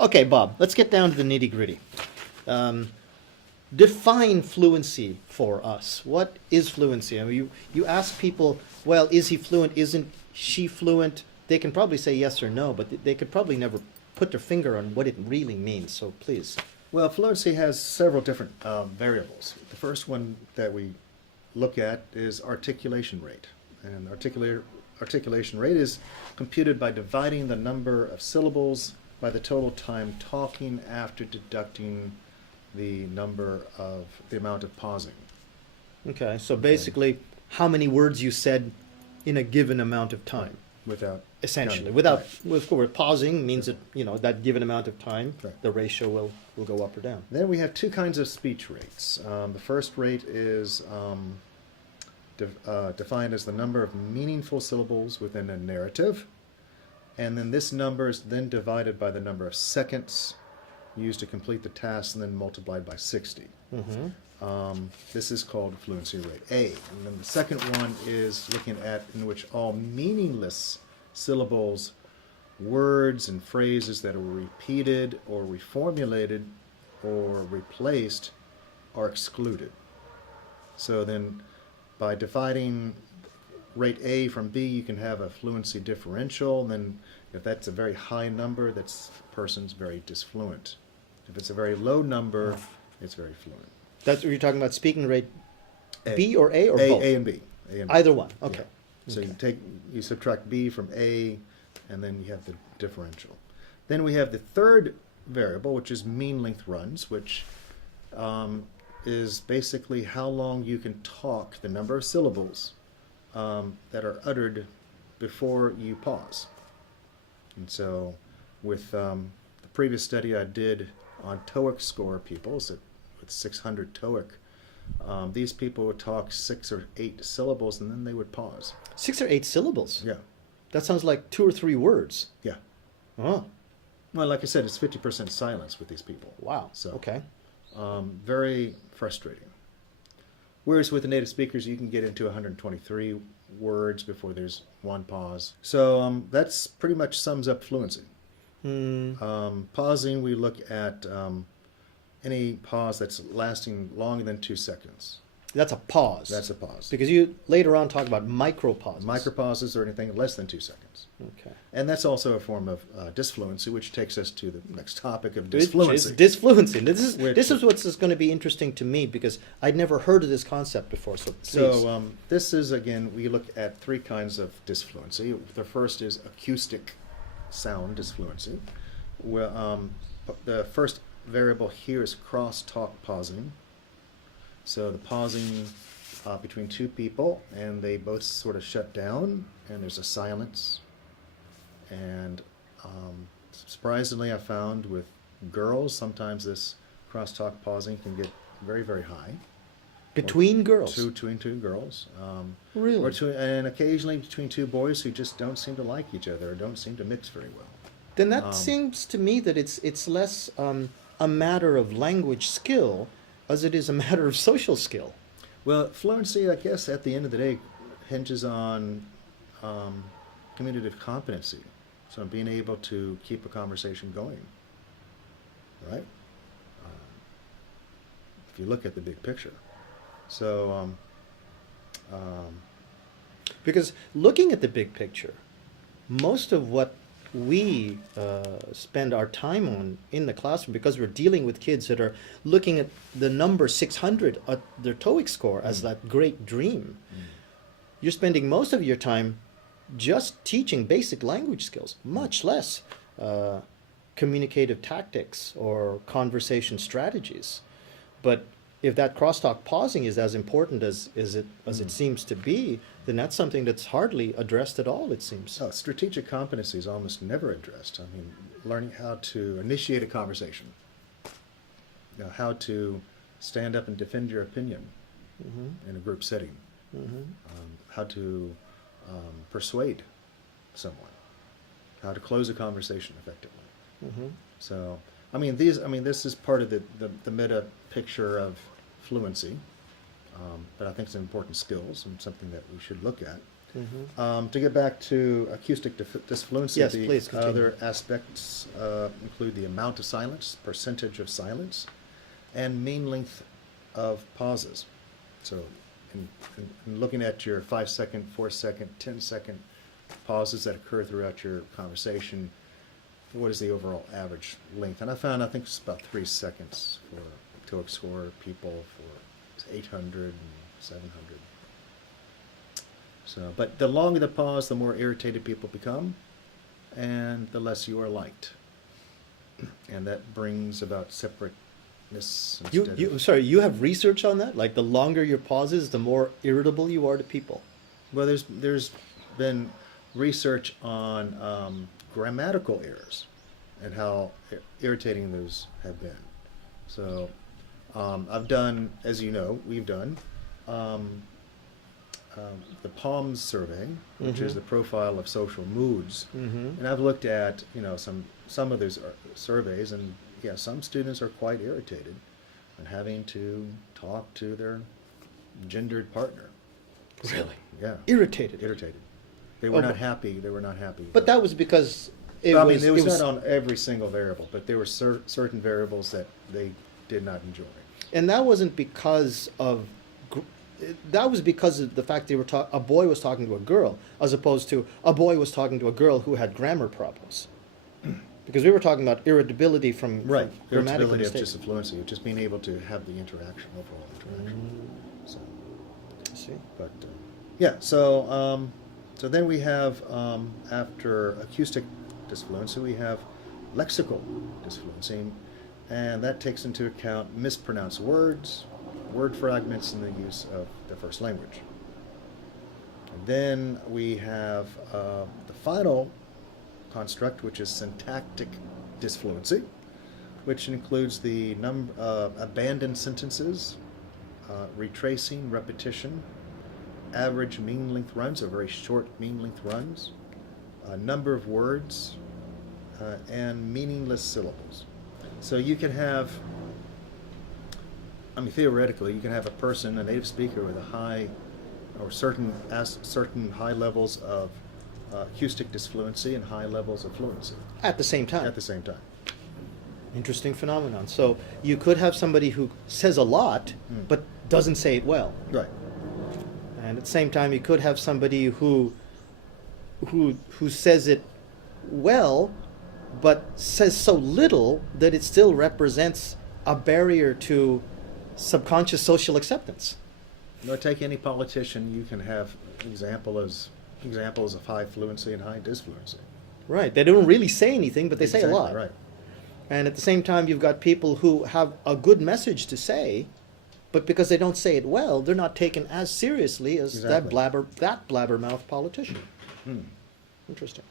Okay, Bob, let's get down to the nitty-gritty. Um, Define fluency for us. What is fluency? I mean, you ask people, well, is he fluent? Isn't she fluent? They can probably say yes or no, but they could probably never put their finger on what it really means. So please. Well, fluency has several different variables. The first one that we look at is articulation rate. And articulation rate is computed by dividing the number of syllables by the total time talking after deducting the amount of pausing. Okay, so basically, how many words you said in a given amount of time, Without essentially. counting. Without, Right. with course, pausing means that, that given amount of time, Right. the ratio will go up or down. Then we have two kinds of speech rates. The first rate is defined as the number of meaningful syllables within a narrative. And then this number is then divided by the number of seconds used to complete the task and then multiplied by 60. This is called fluency rate A. And then the second one is looking at in which all meaningless syllables, words and phrases that are repeated or reformulated or replaced are excluded. So then by dividing rate A from B, you can have a fluency differential. Then if that's a very high number, that person's very disfluent. If it's a very low number, it's very fluent. That's what you're talking about, speaking rate A. B or A or both? A and B. A and B. Either one, okay. Yeah. So Okay. you subtract B from A, and then you have the differential. Then we have the third variable, which is mean length runs, which is basically how long you can talk, the number of syllables that are uttered before you pause. And so with the previous study I did on TOEIC score people, so with 600 TOEIC, these people would talk 6 or 8 syllables and then they would pause. 6 or 8 syllables? Yeah, That sounds like 2 or 3 words. yeah. Oh, Well, like I said, it's 50% silence with these people. wow, So, okay. very frustrating. Whereas with the native speakers, you can get into 123 words before there's one pause. So that's pretty much sums up fluency. Pausing, we look at any pause that's lasting longer than 2 seconds. That's a pause. That's a pause. Because you later on talk about micropauses. Micropauses or anything less than 2 seconds. Okay. And that's also a form of disfluency, which takes us to the next topic of Which is disfluency. disfluency. Which- This is what's going to be interesting to me because I'd never heard of this concept before. So please. So this is, again, we look at 3 kinds of disfluency. The first is acoustic sound disfluency. Well, the first variable here is cross-talk pausing. So the pausing between 2 people, and they both sort of shut down, and there's a silence. And surprisingly, I found with girls, sometimes this cross-talk pausing can get very, very high. Between girls. Between two girls. Really? And occasionally between 2 boys who just don't seem to like each other or don't seem to mix very well. Then that seems to me that it's less a matter of language skill as it is a matter of social skill. Well, fluency, I guess, at the end of the day, hinges on communicative competency. So being able to keep a conversation going, right? If you look at the big picture. So, Because looking at the big picture, most of what we spend our time on in the classroom, because we're dealing with kids that are looking at the number 600 at their TOEIC score as that great dream, you're spending most of your time just teaching basic language skills, much less communicative tactics or conversation strategies. But if that crosstalk pausing is as important as it seems to be, then that's something that's hardly addressed at all, it seems. strategic competency is almost never addressed. I mean, learning how to initiate a conversation, how to stand up and defend your opinion in a group setting, how to persuade someone, how to close a conversation effectively. So, this is part of the meta picture of fluency, but I think it's important skills and something that we should look at. To get back to acoustic disfluency, Yes, the please continue. other aspects include the amount of silence, percentage of silence, and mean length of pauses. So, in looking at your 5-second, 4-second, 10-second pauses that occur throughout your conversation, what is the overall average length? And I think it's about 3 seconds for TOEIC score people for 800 and 700. So, but the longer the pause, the more irritated people become, and the less you are liked. And that brings about separateness. You have research on that? Like the longer your pauses, the more irritable you are to people. Well, there's been research on grammatical errors and how irritating those have been. So I've done, as you know, we've done the PALMS survey, which is the profile of social moods, and I've looked at some of those surveys, and yeah, some students are quite irritated and having to talk to their gendered partner. Really? Yeah. Irritated. They were not happy. They were not happy. But that was because it was was not on every single variable, but there were certain variables that they did not enjoy. and that wasn't because of that was because of the fact a boy was talking to a girl, as opposed to a boy was talking to a girl who had grammar problems. Because we were talking about irritability from grammatical Irritability of mistakes. just fluency, of just being able to have the overall interaction. So, See? but yeah, so then we have after acoustic disfluency, we have lexical disfluency, and that takes into account mispronounced words, word fragments, and the use of the first language. And then we have the final construct, which is syntactic disfluency, which includes the abandoned sentences, retracing, repetition, average mean length runs, so very short mean length runs, a number of words, and meaningless syllables. So you can have, theoretically, you can have a person, a native speaker, with a high or certain high levels of acoustic disfluency and high levels of fluency At the same time. at the same time. Interesting phenomenon. So you could have somebody who says a lot, but doesn't say it well. Right. And at the same time, you could have somebody who says it well, but says so little that it still represents a barrier to subconscious social acceptance. No, take any politician, you can have examples of high fluency and high disfluency. Right. They don't really say anything, but they say a Exactly, lot. Right. And at the same time, you've got people who have a good message to say, but because they don't say it well, they're not taken as seriously as Exactly. that blabbermouth politician. Hmm. Interesting.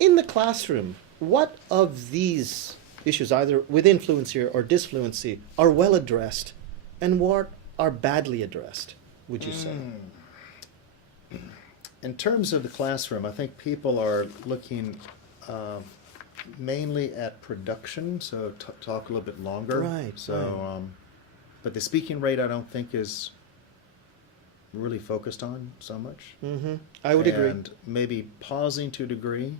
In the classroom, what of these issues, either within fluency or disfluency, are well addressed, and what are badly addressed, would you say? In terms of the classroom, I think people are looking mainly at production, so talk a little bit longer. Right, So, but the speaking rate, I don't think is really focused on so much. I would agree. And maybe pausing to a degree.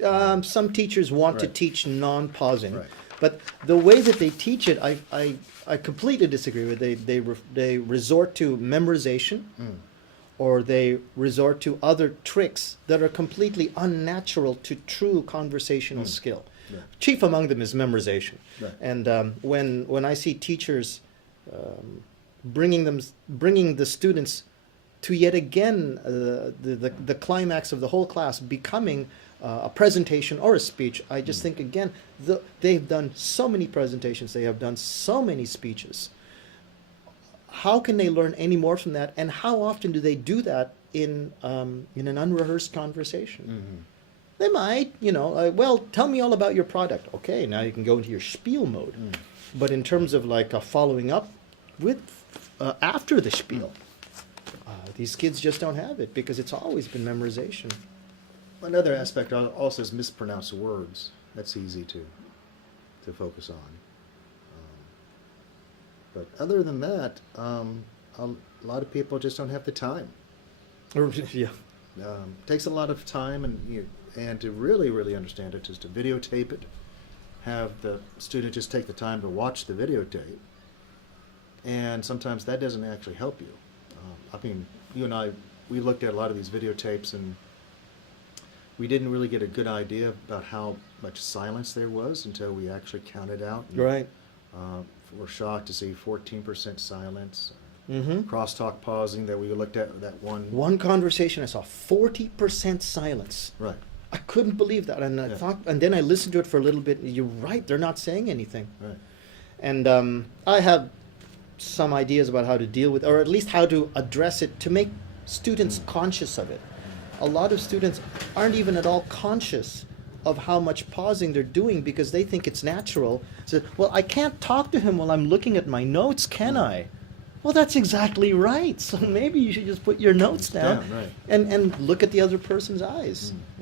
Some teachers want to Right. teach non-pausing, Right. but the way that they teach it, I completely disagree with. They resort to memorization, or they resort to other tricks that are completely unnatural to true conversational skill. Yeah. Chief among them is memorization. Right. And when I see teachers bringing the students to yet again the climax of the whole class becoming a presentation or a speech, I just think again they've done so many presentations, they have done so many speeches. How can they learn any more from that? And how often do they do that in an unrehearsed conversation? They might, well, tell me all about your product. Okay, now you can go into your spiel mode. But in terms of like following up with after the spiel, these kids just don't have it because it's always been memorization. Another aspect also is mispronounced words. That's easy to focus on. But other than that, a lot of people just don't have the time Yeah. Takes a lot of time, and to really, really understand it is to videotape it, have the student just take the time to watch the videotape, and sometimes that doesn't actually help you. I mean, you and I, we looked at a lot of these videotapes, and we didn't really get a good idea about how much silence there was until we actually counted out. And, Right. we're shocked to see 14% silence. Mm-hmm. Crosstalk pausing that we looked at, that one. One conversation I saw 40% silence. Right, I couldn't believe that, and I Yeah. thought, and then I listened to it for a little bit. And you're right; they're not saying anything. right. And I have some ideas about how to deal with, or at least how to address it to make students conscious of it. A lot of students aren't even at all conscious of how much pausing they're doing because they think it's natural. So, well, I can't talk to him while I'm looking at my notes, can I? Well, that's exactly right. So maybe you should just put your notes down Right. and look at the other person's eyes. Mm.